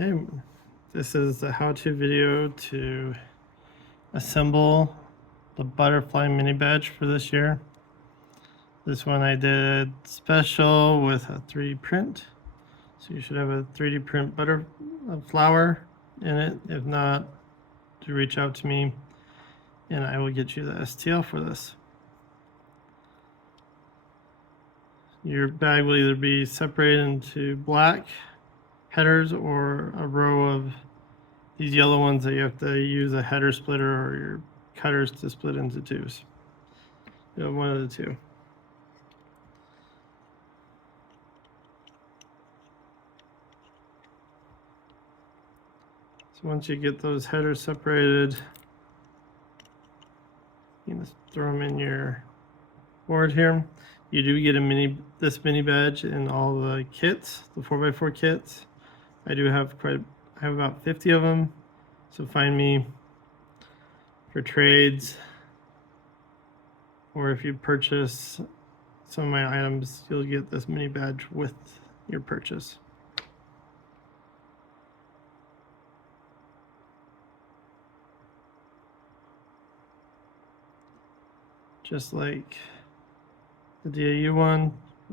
Hey, this is a how-to video to assemble the butterfly mini badge for this year. This one I did special with a 3D print. So you should have a 3D print flower in it. If not, to reach out to me and I will get you the STL for this. Your bag will either be separated into black headers or a row of these yellow ones that you have to use a header splitter or your cutters to split into twos. You know, one of the two. So once you get those headers separated, you can just throw them in your board here. You do get this mini badge in all the kits, the 4x4 kits. I have about 50 of them. So find me for trades, or if you purchase some of my items, you'll get this mini badge with your purchase. Just like the DAU one,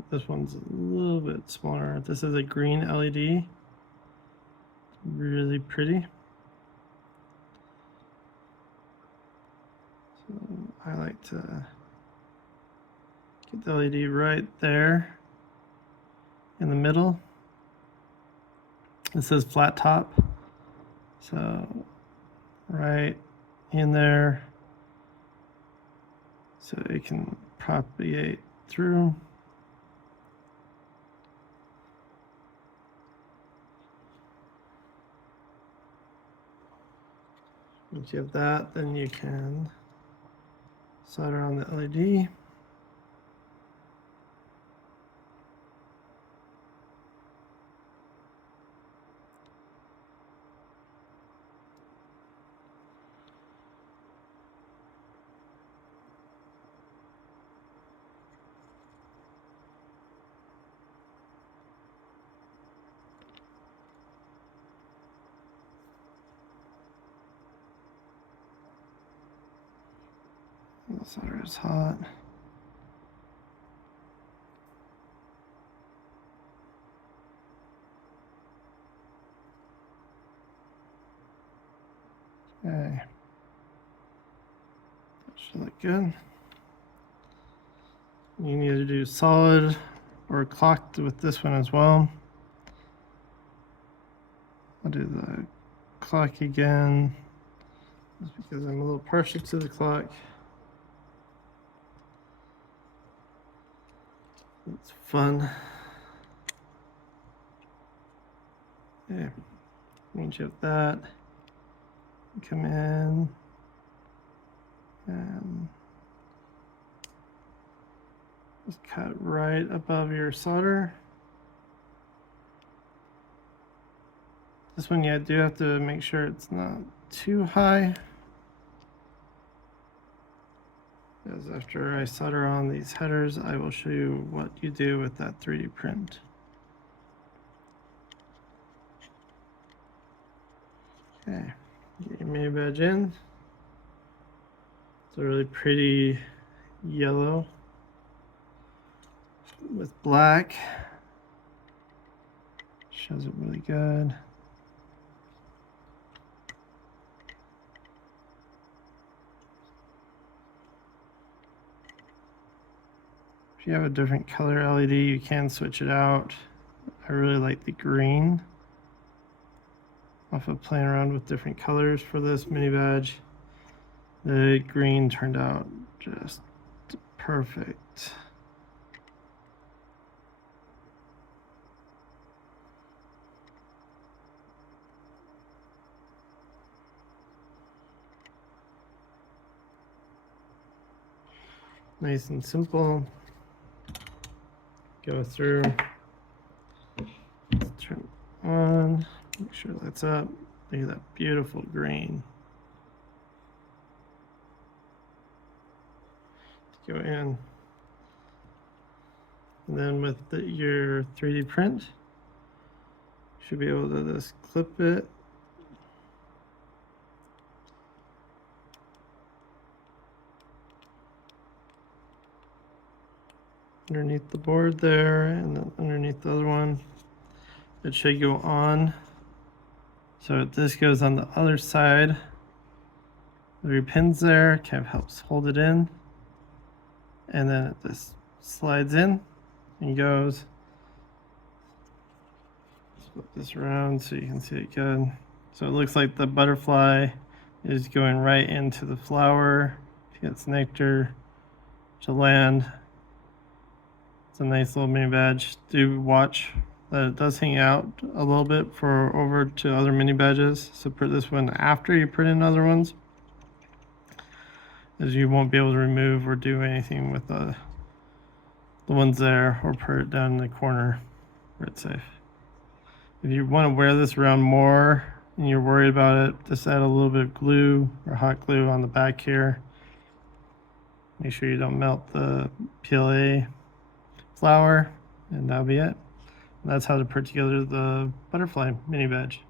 this one's a little bit smaller. This is a green LED, really pretty. So I like to get the LED right there in the middle. It says flat top, so right in there, so it can propagate through. Once you have that, then you can solder on the LED. The solder is hot. Okay. That should look good. You can either do solid or clocked with this one as well. I'll do the clock again, just because I'm a little partial to the clock. It's fun. Yeah, once you have that, come in and just cut right above your solder. This one you do have to make sure it's not too high, because after I solder on these headers, I will show you what you do with that 3D print. Okay, get your mini badge in. It's a really pretty yellow with black. Shows it really good. If you have a different color LED, you can switch it out. I really like the green. Off of playing around with different colors for this mini badge, the green turned out just perfect. Nice and simple. Go through, turn it on, make sure it lights up. Look at that beautiful green. Go in. And then with your 3D print, Should be able to just clip it. Underneath the board there, and then underneath the other one. It should go on. So this goes on the other side. The 3 pins there kind of helps hold it in. And then it just slides in and goes. Flip this around so you can see it good. So it looks like the butterfly is going right into the flower to get its nectar to land. It's a nice little mini badge. Do watch that it does hang out a little bit for over to other mini badges. So put this one after you put in other ones, as you won't be able to remove or do anything with the ones there, or put it down in the corner where it's safe. If you want to wear this around more and you're worried about it, just add a little bit of glue or hot glue on the back here. Make sure you don't melt the PLA flower, and that'll be it. And that's how to put together the butterfly mini badge.